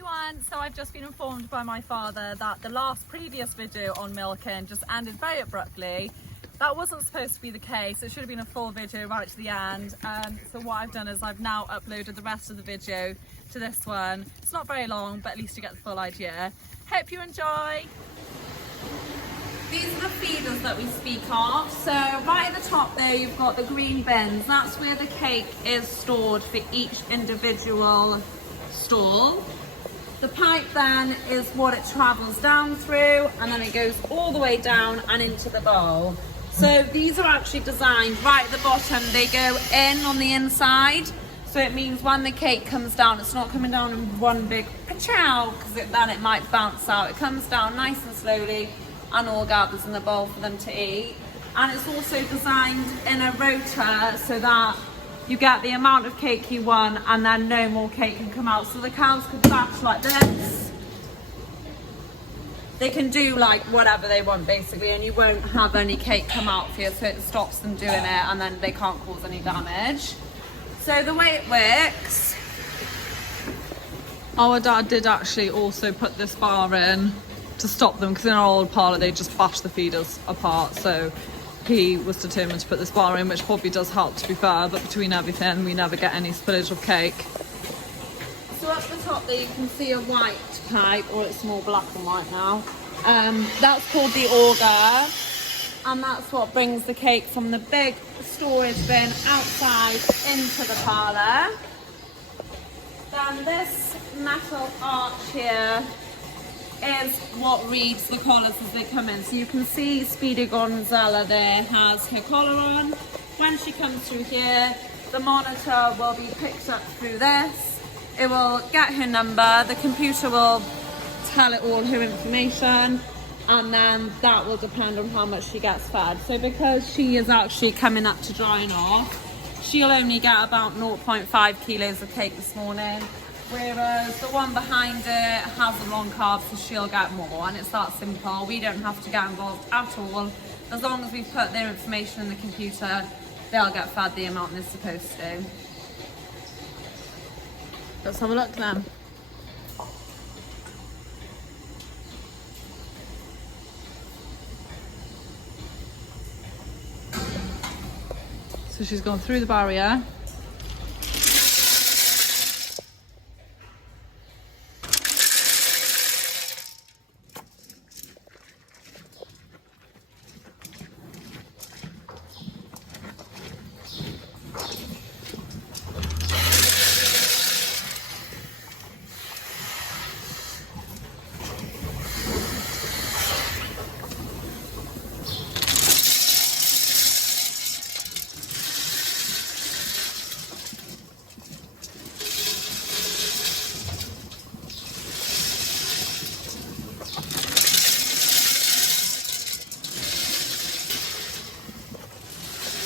everyone, so I've just been informed by my father that the previous video on milking just ended very abruptly. That wasn't supposed to be the case. It should have been a full video right to the end. So what I've done is I've now uploaded the rest of the video to this one. It's not very long, but at least you get the full idea. Hope you enjoy. These are the feeders that we speak of. So right at the top there you've got the green bins. That's where the cake is stored for each individual stall. The pipe then is what it travels down through, and then it goes all the way down and into the bowl. So these are actually designed right at the bottom. They go in on the inside. So it means when the cake comes down, it's not coming down in one big pa-chow, because then it might bounce out. It comes down nice and slowly and all gathers in the bowl for them to eat. And it's also designed in a rota so that you get the amount of cake you want and then no more cake can come out. So the cows could batch like this. They can do like whatever they want basically, and you won't have any cake come out for you, so it stops them doing it and then they can't cause any damage. So the way it works, our dad did actually also put this bar in to stop them, because in our old parlour they just bash the feeders apart, so he was determined to put this bar in, which probably does help, to be fair, but between everything we never get any spillage of cake. So up the top there you can see a white pipe, or it's more black and white now. That's called the auger, and that's what brings the cake from the big storage bin outside into the parlour. Then this metal arch here is what reads the collars as they come in. So you can see Speedy Gonzala there has her collar on. When she comes through here, the monitor will be picked up through this. It will get her number, the computer will tell it all her information, and then that will depend on how much she gets fed. So because she is actually coming up to drying off, she'll only get about 0.5 kilos of cake this morning, whereas the one behind it has a long carb, so she'll get more, and it's that simple. We don't have to get involved at all. As long as we put their information in the computer, they'll get fed the amount they're supposed to. Let's have a look then. So she's gone through the barrier.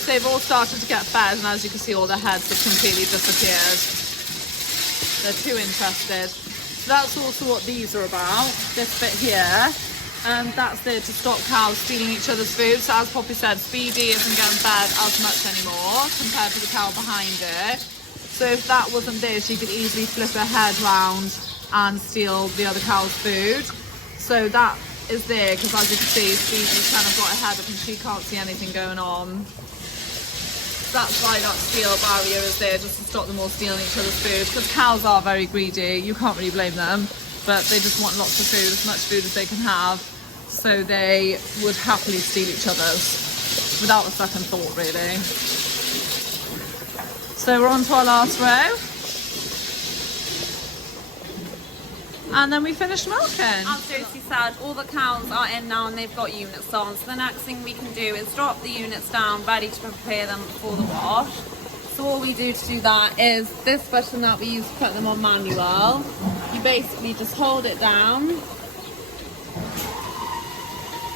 They've all started to get fed, and as you can see, all their heads have completely disappeared. They're too interested. That's also what these are about, this bit here. That's there to stop cows stealing each other's food. So as Poppy said, Speedy isn't getting fed as much anymore compared to the cow behind it. So if that wasn't there, she could easily flip her head round and steal the other cow's food. So that is there because, as you can see, Speedy's kind of got her head up and she can't see anything going on. That's why that steel barrier is there, just to stop them all stealing each other's food, because cows are very greedy. You can't really blame them, but they just want lots of food, as much food as they can have, so they would happily steal each other's without a second thought, really. So we're on to our last row, and then we finished milking. As Josie said, all the cows are in now and they've got units on. So the next thing we can do is drop the units down, ready to prepare them for the wash. So all we do to do that is this button that we use to put them on manual. You basically just hold it down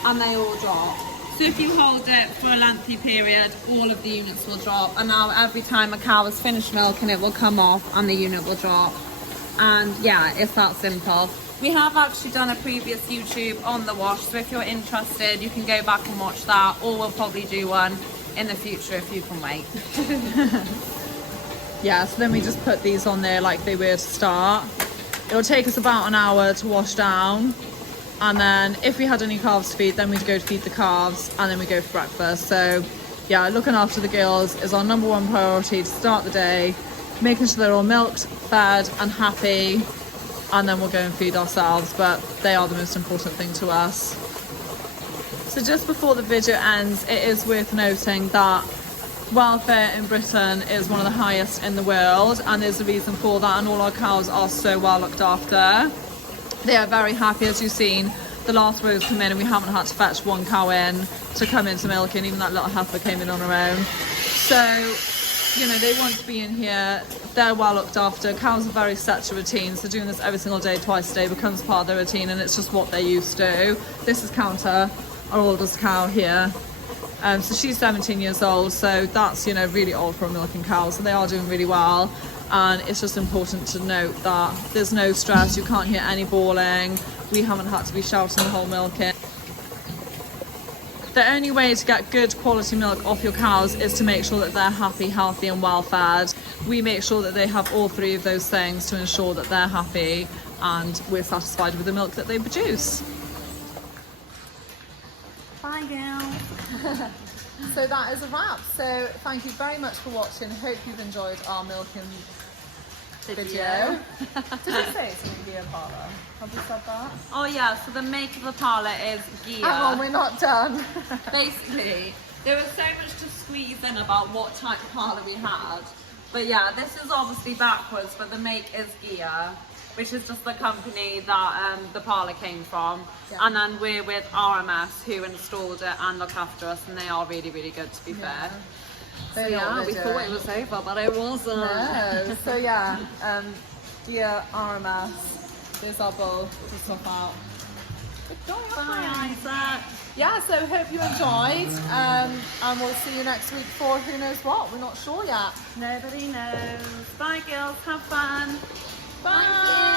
and they all drop. So if you hold it for a lengthy period, all of the units will drop. And now every time a cow has finished milking, it will come off and the unit will drop. And yeah, it's that simple. We have actually done a previous YouTube on the wash, so if you're interested you can go back and watch that, or we'll probably do one in the future if you can wait. Yeah, so then we just put these on there like they were to start. It'll take us about an hour to wash down, and then if we had any calves to feed, then we'd go to feed the calves, and then we go for breakfast. So yeah, looking after the girls is our number one priority to start the day, making sure they're all milked, fed and happy, and then we'll go and feed ourselves, but they are the most important thing to us. So just before the video ends, it is worth noting that welfare in Britain is one of the highest in the world, and there's a reason for that, and all our cows are so well looked after. They are very happy. As you've seen, the last rows come in and we haven't had to fetch one cow in to come into milking. Even that little heifer came in on her own. So, you know, they want to be in here. They're well looked after. Cows are very set to routines, so doing this every single day, twice a day, becomes part of their routine, and it's just what they're used to. This is Counter, our oldest cow here. So she's 17 years old, so that's, you know, really old for a milking cow, so they are doing really well. And it's just important to note that there's no stress, you can't hear any bawling, we haven't had to be shouting the whole milking. The only way to get good quality milk off your cows is to make sure that they're happy, healthy and well fed. We make sure that they have all three of those things to ensure that they're happy and we're satisfied with the milk that they produce. Bye girl. So that is a wrap. So thank you very much for watching. Hope you've enjoyed our milking video. Did you say it's In A Gea Parlor? Have we said that? Oh yeah, so the make of the parlour is Gea. Hang on, we're not done. Basically, there was so much to squeeze in about what type of parlour we had. But yeah, this is obviously backwards, but the make is Gea, which is just the company that the parlour came from. Yeah. And then we're with RMS, who installed it and look after us, and they are really, really good, to be fair. So yeah, we thought it was over, but it wasn't. No. So yeah, Gea RMS. There's our bowl to swap out. Bye, Isaac. Yeah, so hope you enjoyed, and we'll see you next week for who knows what. We're not sure yet. Nobody knows. Bye, girls. Have fun. Bye.